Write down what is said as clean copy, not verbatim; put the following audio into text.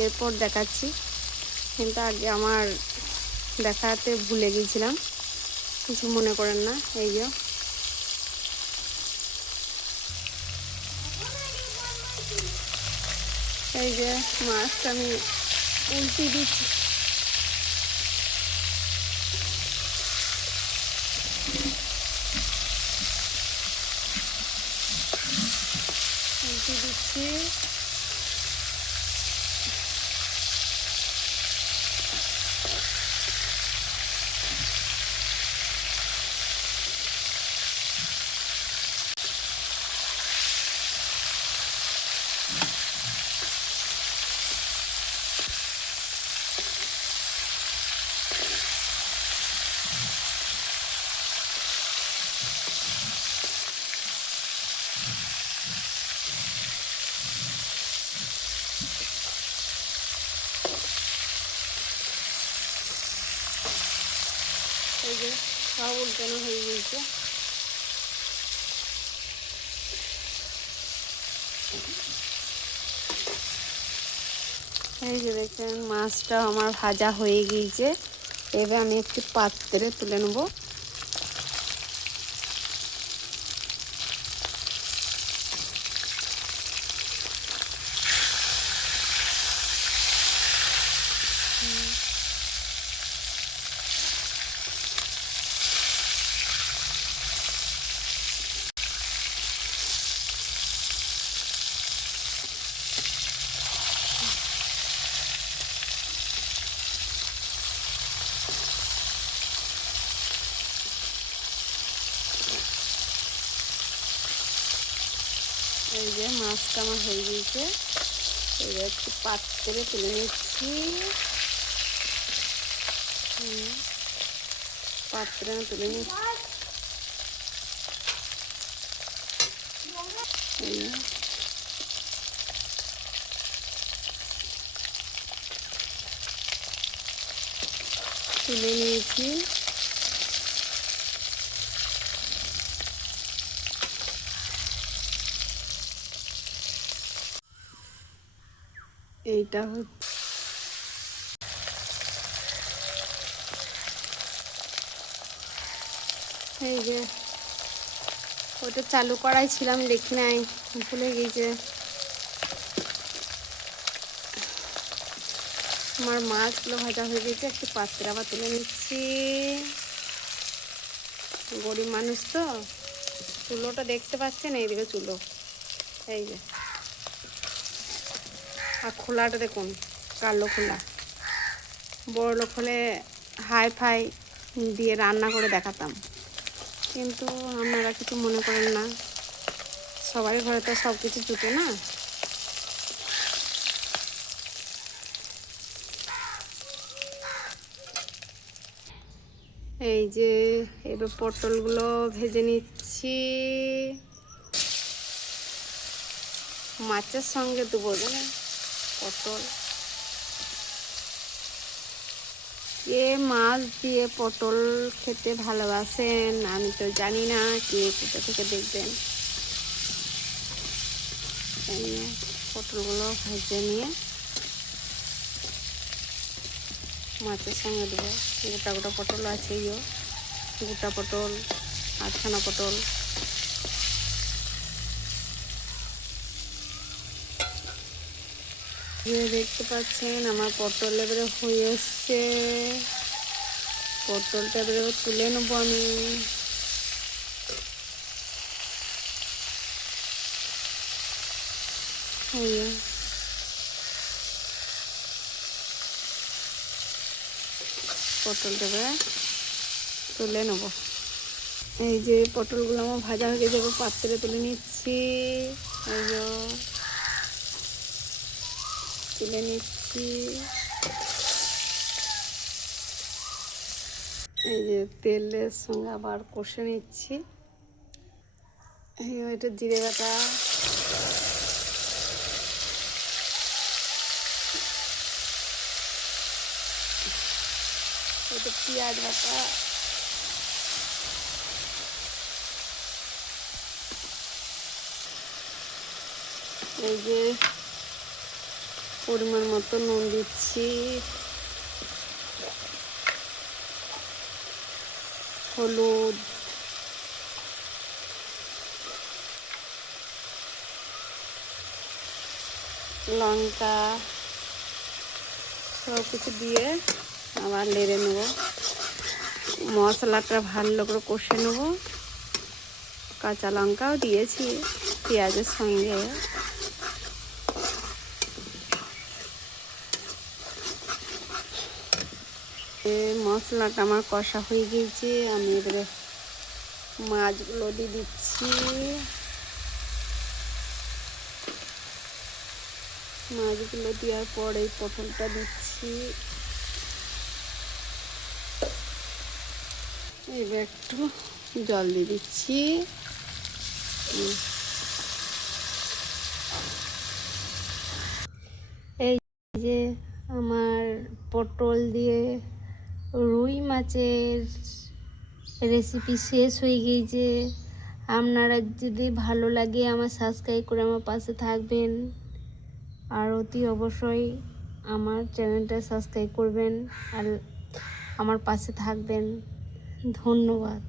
এরপর দেখাচ্ছি, কিন্তু আগে আমার দেখাতে ভুলে গিয়েছিলাম, কিছু মনে করেন না। এই যে মাছটা আমি উল্টে দিচ্ছি। উল্টে দিচ্ছি। এই যে সব উল্টানো হয়ে গিয়েছে। এই যে দেখেন মাছটা আমার ভাজা হয়ে গিয়েছে। এবার আমি একটি পাত্রে তুলে নেব। এই যে মাছটা আমার হয়ে গিয়েছে। এবার একটু পাত্রে তুলে নিচ্ছি। পাত্রে তুলে নিচ্ছি। তুলে নিয়েছি। এইটা হচ্ছে এই যে ওটা চালু করাই ছিলাম, দেখি নাই, ভুলে গিয়েছে। আমার মাছগুলো ভাজা হয়ে গেছে, একটু পাত্রে আবার তুলে নিচ্ছি। গরিব মানুষ তো, চুলোটা দেখতে পাচ্ছেন, এইদিকে চুলো, এই যে। আর খোলাটা দেখুন, কালো খোলা। বড় লোক হলে হাই ফাই দিয়ে রান্না করে দেখাতাম, কিন্তু আপনারা কিছু মনে করেন না, সবারই ঘরে তো সব কিছু জুটে না। এই যে এবার পটলগুলো ভেজে নিচ্ছি, মাছের সঙ্গে দেবো জানেন পটল। কে মাছ দিয়ে পটল খেতে ভালোবাসেন আমি তো জানি না, কে কোথা থেকে দেখবেন। এই পটলগুলো ভেজে নিয়ে মাছের সঙ্গে দেবো। গোটা গোটা পটল আছে, গোটা পটল, আধখানা পটল। দেখতে পাচ্ছেন আমার পটল এবারে হয়ে এসছে। পটলটা এবারে তুলে নেবো আমি। পটলটা এবারে তুলে নেবো। এই যে পটলগুলো আমার ভাজা হয়ে গেছে, পাত্রে তুলে নিচ্ছি। এই যে তুলে নিচ্ছি। এই যে তেলের সঙ্গে আবার কষে নিচ্ছি। এটা জিরে বাটা, এটা পেঁয়াজ বাটা, এই যে পরিমাণ মতো নুন দিচ্ছি, হলুদ, লঙ্কা সব কিছু দিয়ে আবার নেড়ে নেব। মশলাটা ভালো করে কষে নেব। কাঁচা লঙ্কাও দিয়েছি পেঁয়াজের সঙ্গে। মশলাটা আমার কষা হয়ে গিয়েছে। আমি এবারে মাছগুলো দিয়ে দিচ্ছি। মাছগুলো দেওয়ার পর এই পটলটা দিচ্ছি। এবার একটু জল দিয়ে দিচ্ছি। এই যে আমার পটল দিয়ে রুই মাছের রেসিপি শেষ হয়ে গিয়েছে। আপনারা যদি ভালো লাগে আমার সাবস্ক্রাইব করে আমার পাশে থাকবেন, আর অতি অবশ্যই আমার চ্যানেলটা সাবস্ক্রাইব করবেন আর আমার পাশে থাকবেন। ধন্যবাদ।